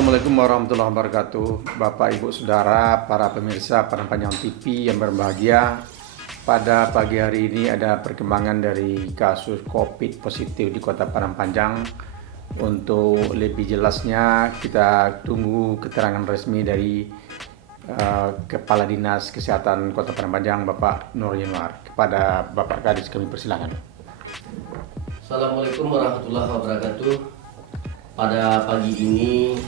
Assalamualaikum warahmatullahi wabarakatuh. Bapak, Ibu, Saudara, para pemirsa Padang Panjang TV yang berbahagia. Pada pagi hari ini ada perkembangan dari kasus COVID positif di Kota Padang Panjang. Untuk lebih jelasnya kita tunggu keterangan resmi dari Kepala Dinas Kesehatan Kota Padang Panjang, Bapak Nur Yanuar. Kepada Bapak Kadis kami persilakan. Assalamualaikum warahmatullahi wabarakatuh. Pada pagi ini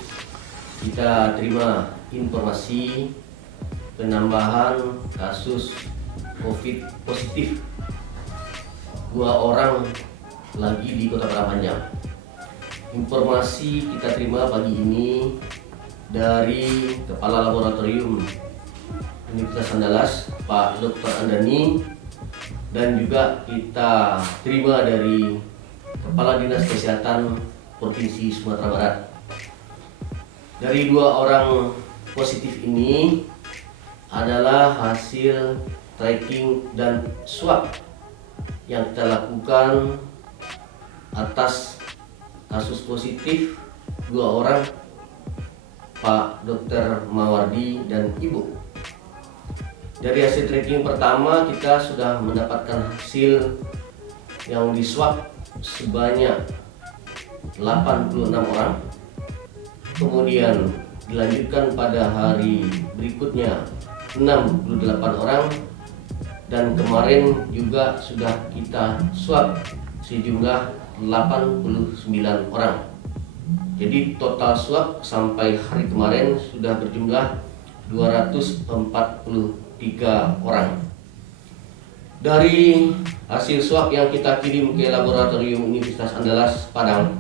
kita terima informasi penambahan kasus COVID positif 2 orang lagi di Kota Padang Panjang. Informasi kita terima pagi ini dari Kepala Laboratorium Universitas Andalas, Pak Dr. Andani, dan juga kita terima dari Kepala Dinas Kesehatan Provinsi Sumatera Barat. Dari 2 orang positif ini adalah hasil tracking dan swab yang kita lakukan atas kasus positif 2 orang, Pak Dr. Mawardi dan Ibu. Dari hasil tracking pertama kita sudah mendapatkan hasil yang di swab sebanyak 86 orang. Kemudian dilanjutkan pada hari berikutnya 68 orang, dan kemarin juga sudah kita swab sejumlah 89 orang. Jadi total swab sampai hari kemarin sudah berjumlah 243 orang. Dari hasil swab yang kita kirim ke Laboratorium Universitas Andalas Padang,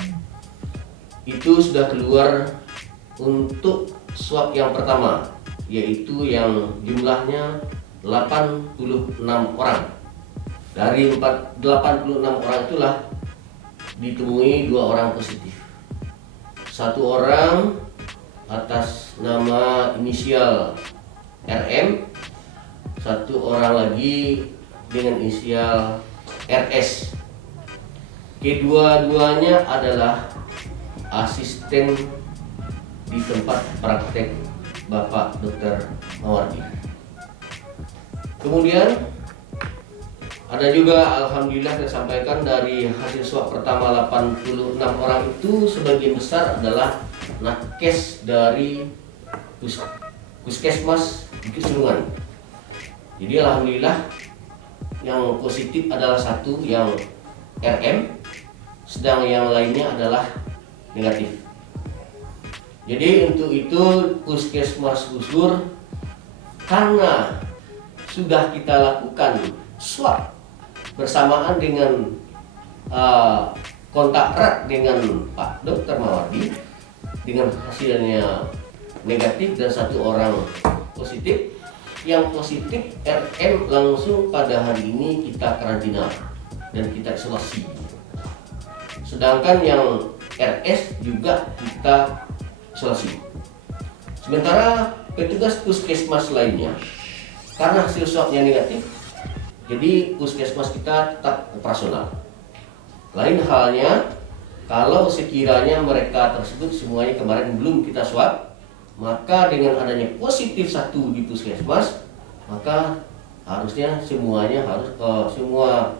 itu sudah keluar untuk swab yang pertama, yaitu yang jumlahnya 86 orang. Dari 86 orang itulah ditemui 2 orang positif. 1 orang atas nama inisial RM, 1 orang lagi dengan inisial RS. Kedua-duanya adalah asisten di tempat praktek Bapak Dr. Mawardi. Kemudian ada juga alhamdulillah saya sampaikan dari hasil swab pertama 86 orang itu sebagian besar adalah nakes dari Puskesmas Bukit Sulungan. Jadi alhamdulillah yang positif adalah 1 yang RM, sedang yang lainnya adalah negatif. Jadi untuk itu Puskesmas Busur, karena sudah kita lakukan swab bersamaan dengan kontak erat dengan Pak Dr. Mawardi dengan hasilnya negatif dan 1 orang positif. Yang positif RM langsung pada hari ini kita karantina dan kita isolasi. Sedangkan yang RS juga kita isolasi. Sementara petugas puskesmas lainnya, karena hasil swabnya negatif, jadi puskesmas kita tetap operasional. Lain halnya kalau sekiranya mereka tersebut semuanya kemarin belum kita swab, maka dengan adanya positif 1 di puskesmas, maka harusnya semua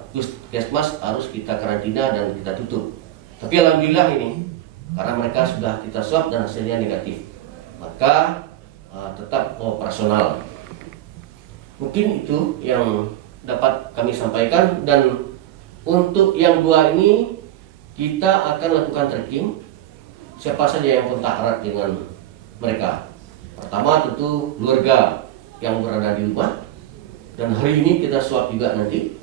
puskesmas harus kita karantina dan kita tutup. Tapi alhamdulillah ini karena mereka sudah kita swab dan hasilnya negatif, maka tetap operasional. Mungkin itu yang dapat kami sampaikan. Dan untuk yang 2 ini kita akan lakukan tracking siapa saja yang kontak erat dengan mereka. Pertama tentu keluarga yang berada di rumah, dan hari ini kita swab juga nanti,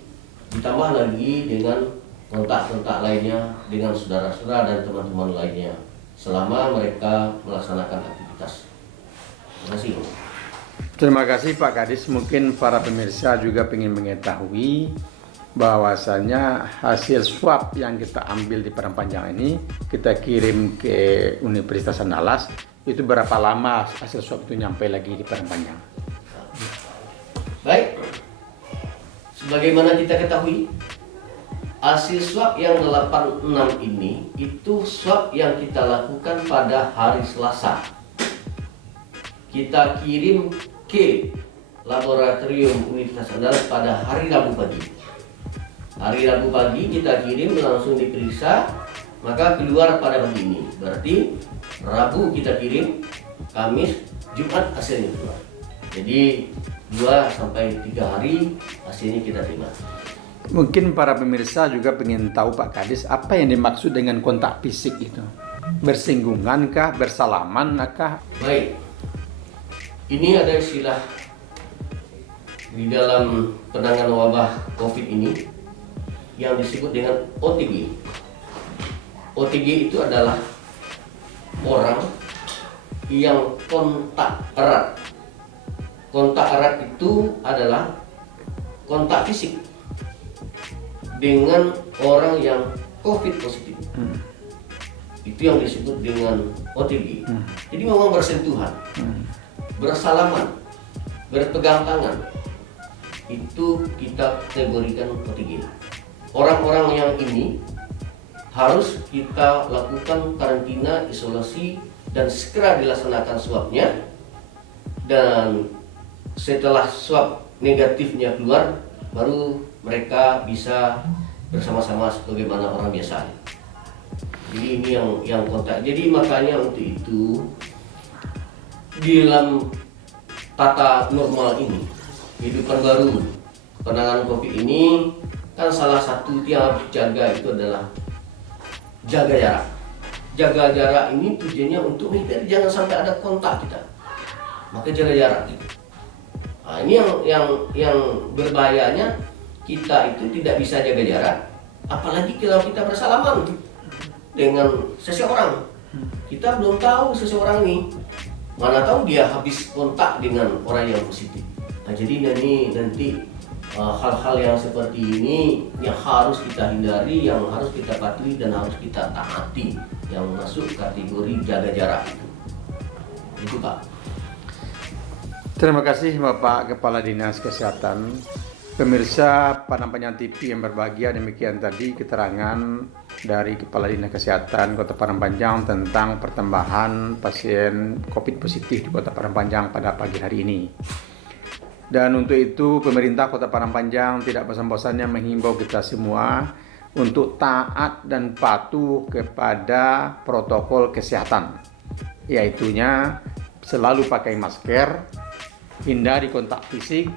ditambah lagi dengan kontak-kontak lainnya dengan saudara-saudara dan teman-teman lainnya selama mereka melaksanakan aktivitas. Terima kasih. Terima kasih Pak Kadis. Mungkin para pemirsa juga ingin mengetahui bahwasanya hasil swab yang kita ambil di Padang Panjang ini kita kirim ke Universitas Andalas, itu berapa lama hasil swab itu nyampe lagi di Padang Panjang? Baik, sebagaimana kita ketahui, hasil swab yang 86 ini itu swab yang kita lakukan pada hari Selasa. Kita kirim ke laboratorium Universitas Andalas pada hari Rabu pagi. Hari Rabu pagi kita kirim, langsung diperiksa, maka keluar pada pagi ini. Berarti Rabu kita kirim, Kamis, Jumat hasilnya keluar. Jadi 2 sampai 3 hari hasilnya kita terima. Mungkin para pemirsa juga ingin tahu Pak Kadis, apa yang dimaksud dengan kontak fisik itu? Bersinggungan kah? Bersalaman kah? Baik, ini ada istilah di dalam penanganan wabah COVID ini yang disebut dengan OTG. OTG itu adalah orang yang kontak erat. Kontak erat itu adalah kontak fisik dengan orang yang COVID positif. Itu yang disebut dengan OTG. Jadi memang bersentuhan, bersalaman, berpegang tangan, itu kita kategorikan OTG. Orang-orang yang ini harus kita lakukan karantina, isolasi, dan segera dilaksanakan swabnya. Dan setelah swab negatifnya keluar, baru mereka bisa bersama-sama sebagaimana orang biasa. Jadi ini yang kontak. Jadi makanya untuk itu di dalam tata normal ini, kehidupan baru penanganan COVID ini, kan salah satu yang harus jaga itu adalah jaga jarak. Jaga jarak ini tujuannya untuk menghindari jangan sampai ada kontak kita. Maka jaga jarak gitu. Nah, ini yang berbahayanya, kita itu tidak bisa jaga jarak, apalagi kalau kita bersalaman dengan seseorang. Kita belum tahu seseorang ini, mana tahu dia habis kontak dengan orang yang positif. Nah, jadi nanti hal-hal yang seperti ini yang harus kita hindari, yang harus kita patuhi dan harus kita taati, yang masuk kategori jaga jarak itu Pak. Terima kasih Bapak Kepala Dinas Kesehatan. Pemirsa Padang TV yang berbahagia, demikian tadi keterangan dari Kepala Dinas Kesehatan Kota Padang Panjang tentang pertambahan pasien COVID positif di Kota Padang Panjang pada pagi hari ini. Dan untuk itu pemerintah Kota Padang Panjang tidak bosan-bosannya menghimbau kita semua untuk taat dan patuh kepada protokol kesehatan, yaitunya selalu pakai masker, hindari kontak fisik,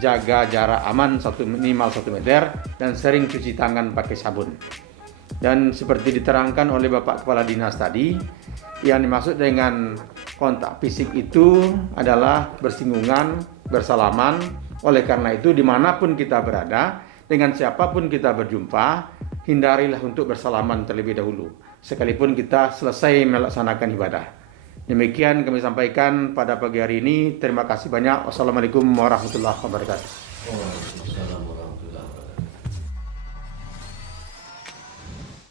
jaga jarak aman minimal 1 meter, dan sering cuci tangan pakai sabun. Dan seperti diterangkan oleh Bapak Kepala Dinas tadi, yang dimaksud dengan kontak fisik itu adalah bersinggungan, bersalaman. Oleh karena itu dimanapun kita berada, dengan siapapun kita berjumpa, hindarilah untuk bersalaman terlebih dahulu, sekalipun kita selesai melaksanakan ibadah. Demikian kami sampaikan pada pagi hari ini. Terima kasih banyak. Wassalamualaikum warahmatullahi wabarakatuh.